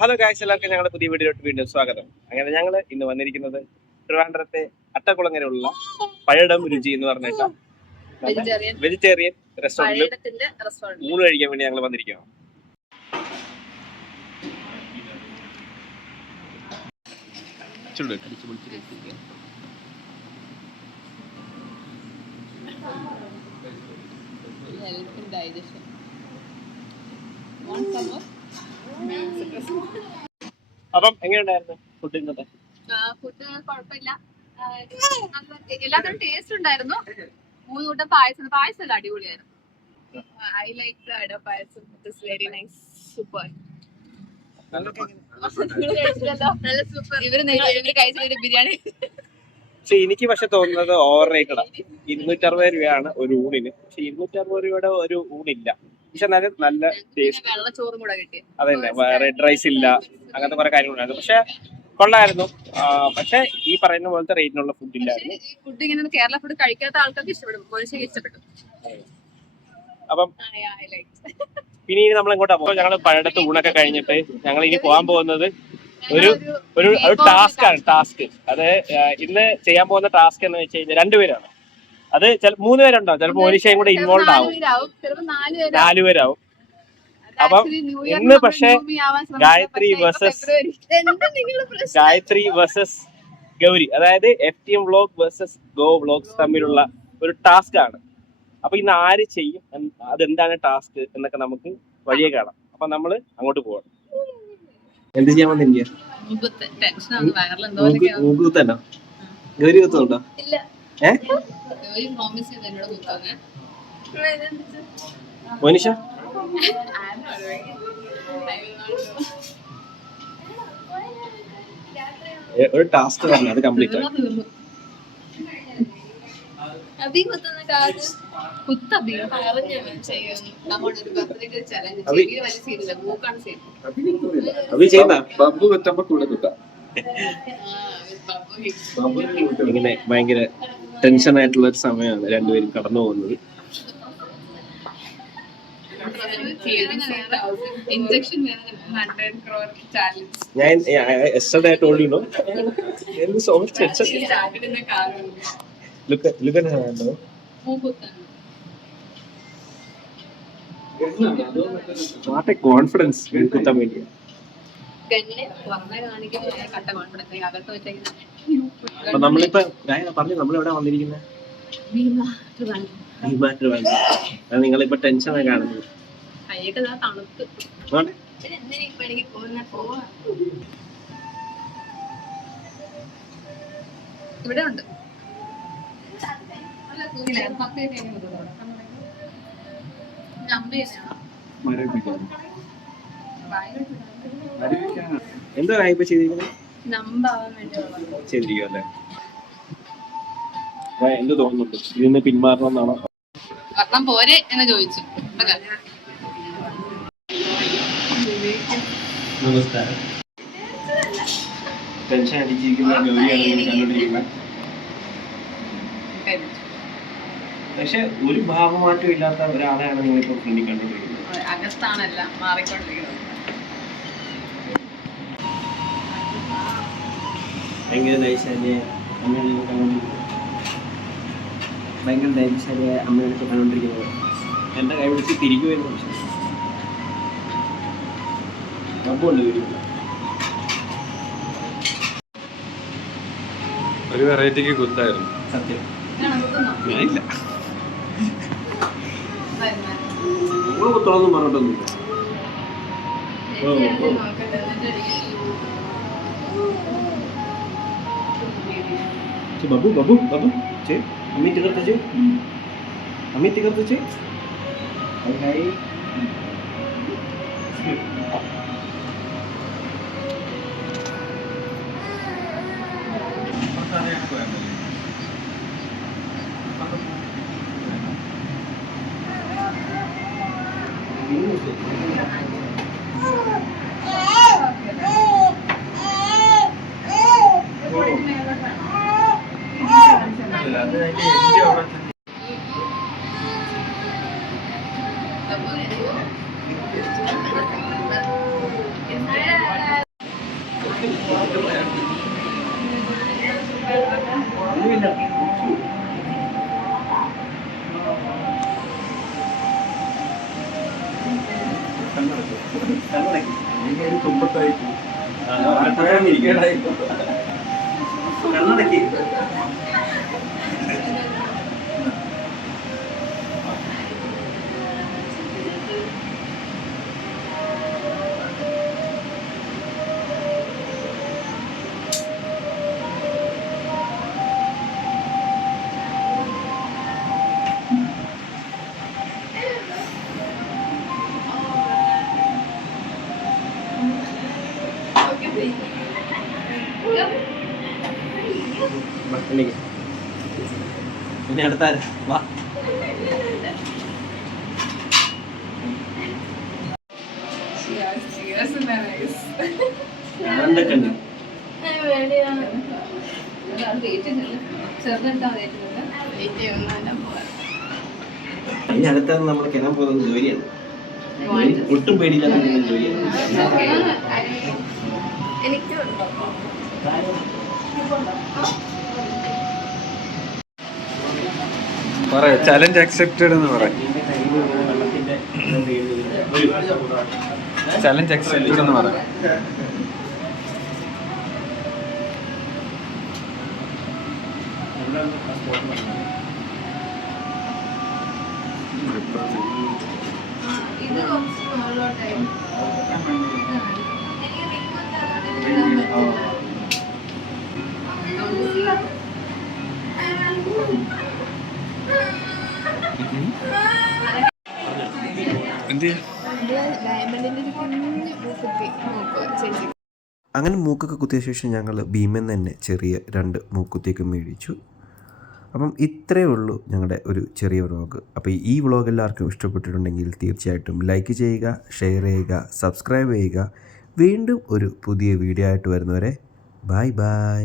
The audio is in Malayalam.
ഹലോ ഗായ്സ്, എല്ലാവർക്കും ഞങ്ങളുടെ പുതിയ വീഡിയോയിലോട്ട് വീണ്ടും സ്വാഗതം. അങ്ങനെ ഞങ്ങൾ ഇന്ന് വന്നിരിക്കുന്നത് ട്രിവാൻഡ്രത്തെ അട്ടക്കുളങ്ങരയുള്ള പഴടം രുചി എന്ന് പറഞ്ഞിട്ട് വെജിറ്റേറിയൻ റെസ്റ്റോറന്റിൽ ഊണ് കഴിക്കാൻ വേണ്ടി ഞങ്ങൾ വന്നിരിക്കുകയാണ്. അപ്പം എങ്ങനെയുണ്ടായിരുന്നു ഫുഡ് ഇന്നത്തെ? ഫുഡ് കുഴപ്പമില്ല, എല്ലാത്തിനും ടേസ്റ്റ് ഉണ്ടായിരുന്നു. 3 കൂട്ടം പായസം അടിപൊളിയായിരുന്നു. I like the ada payasam. It is very nice, super. നല്ല സൂപ്പർ. ഇവര് കഴിച്ച ബിരിയാണി എനിക്ക് പക്ഷെ തോന്നുന്നത് ഓവർ റേറ്റഡാ. 260 രൂപയാണ് ഒരു ഊണിന്. പക്ഷെ 260 രൂപയുടെ ഒരു ഊണില്ല. പക്ഷെ നല്ല ടേസ്റ്റ്. വെള്ളച്ചോറും കൂടെ കിട്ടി. അതന്നെ, റെഡ് റൈസ് ഇല്ല, അങ്ങനത്തെ കുറെ കാര്യങ്ങളുണ്ടായിരുന്നു. പക്ഷെ കൊള്ളായിരുന്നു. പക്ഷെ ഈ പറയുന്ന പോലത്തെ റേറ്റിനുള്ള ഫുഡ് ഇല്ലായിരുന്നു. ഫുഡ് ഇങ്ങനെ കേരള ഫുഡ് കഴിക്കാത്ത ആൾക്കാർക്ക് ഇഷ്ടപ്പെടും, ഇഷ്ടപ്പെട്ടു. അപ്പം പിന്നെ ഇനി നമ്മൾ എങ്ങോട്ടാ പോകും? ഞങ്ങൾ പഴയടത്ത് ഊണൊക്കെ കഴിഞ്ഞിട്ട് ഞങ്ങൾ ഇനി പോകാൻ പോകുന്നത് ഒരു ടാസ്ക് ആണ്. അത് ഇന്ന് ചെയ്യാൻ പോകുന്ന ടാസ്ക് എന്ന് വെച്ച് കഴിഞ്ഞാൽ 2 പേരാണ്. അത് 3 പേരുണ്ടാവും, ചിലപ്പോൾ മോനിഷയും കൂടെ ഇൻവോൾവ് ആവും, 4 പേരാവും. അപ്പം ഇന്ന് പക്ഷെ ഗായത്രി വേഴ്സസ് ഗൗരി, അതായത് FTM vlog versus go vlogs തമ്മിലുള്ള ഒരു ടാസ്ക് ആണ്. അപ്പൊ ഇന്ന് ആര് ചെയ്യും, അതെന്താണ് ടാസ്ക് എന്നൊക്കെ നമുക്ക് വഴിയെ കാണാം. അപ്പൊ നമ്മള് അങ്ങോട്ട് പോകണം. എന്ത് ചെയ്യാൻ വന്നിരിക്കുക? മൂക്കുത്തന്നോ? ഗൗരി കുത്തുന്നുണ്ടോ? മോനിഷ ഒരു ടാസ്ക് പറഞ്ഞു, അത് കംപ്ലീറ്റ് ആയി. ഇങ്ങനെ ഭയങ്കര ടെൻഷൻ ആയിട്ടുള്ള ഒരു സമയമാണ് രണ്ടുപേരും കടന്നു പോകുന്നത്. ഞാൻ yesterday I told you, no? There is so much tension. Look at her hand, no? What a confidence കുത്താൻ വേണ്ടി. അപ്പൊ നമ്മളിപ്പോ പറഞ്ഞു നമ്മളെവിടെ വന്നിരിക്കുന്നത്? നിങ്ങളിപ്പോ ടെൻഷനായി കാണുന്നത്. ഇവിടെ ഉണ്ട് എന്താ ഇപ്പൊ ചെയ്തിരിക്കുന്നത്? ചെയ്തിരിക്കും അല്ലേ? എന്ത് തോന്നുന്നുണ്ട്? ഇതിന്ന് പിന്മാറണം എന്നാണോ? പോരെ എന്ന് ചോദിച്ചു. നമസ്കാരം. ടെൻഷൻ അടിച്ചിരിക്കുന്ന ഗൗരിയാണ് കണ്ടുകൊണ്ടിരിക്കുന്നത്. പക്ഷെ ഒരു ഭാവമാറ്റം ഇല്ലാത്ത ഒരാളെയാണ് നിങ്ങളിപ്പോ ഫ്രണ്ടിൽ കണ്ടുകൊണ്ടിരിക്കുന്നത്. അകത്താണല്ല മാറിക്കൊണ്ടിരിക്കുന്നത്. ഭയങ്കര നൈസായ അമ്മയാണ് കണ്ടുകൊണ്ടിരിക്കുന്നത്. ഭയങ്കര നൈസായ അമ്മയാണ് കണ്ടുകൊണ്ടിരിക്കുന്നത്. എന്റെ കൈ പിടിച്ച് തിരിക്കുമെന്ന് പക്ഷേ സംഭവമുണ്ട്. ഒരു വെറൈറ്റിക്ക് കുത്തായിരുന്നു സത്യം. ഞാനില്ല, നമ്മള് കുത്തോളൊന്നും പറഞ്ഞിട്ടൊന്നുമില്ല. बाबू बाबू बाबू चे अमित करते चे अमित करते चे हाय കണ്ണടക്കി പിന്നെ അടുത്ത വാ എന്തൊക്കെ ഉണ്ട് ഇനി അടുത്തത് നമ്മൾ കിണാൻ പോകുന്നത് ജോലിയാണ്. ഒട്ടും പേടിയില്ലാത്ത ജോലിയാണ്. പറയാ ചലഞ്ച് അക്സെപ്റ്റഡ് എന്ന് പറയാം. ചലഞ്ച് അക്സെപ്റ്റഡ് എന്ന് പറയാം. ഇത് കുറച്ച് മുകളിലോട്ടായി. അങ്ങനെ മൂക്കൊക്കെ കുത്തിയ ശേഷം ഞങ്ങൾ ഭീമൻ തന്നെ ചെറിയ 2 മൂക്കുത്തിയൊക്കെ മേടിച്ചു. അപ്പം ഇത്രയേ ഉള്ളൂ ഞങ്ങളുടെ ഒരു ചെറിയ വ്ളോഗ്. അപ്പോൾ ഈ വ്ളോഗ് എല്ലാവർക്കും ഇഷ്ടപ്പെട്ടിട്ടുണ്ടെങ്കിൽ തീർച്ചയായിട്ടും ലൈക്ക് ചെയ്യുക, ഷെയർ ചെയ്യുക, സബ്സ്ക്രൈബ് ചെയ്യുക. വീണ്ടും ഒരു പുതിയ വീഡിയോ ആയിട്ട് വരുന്നവരെ ബൈ ബൈ.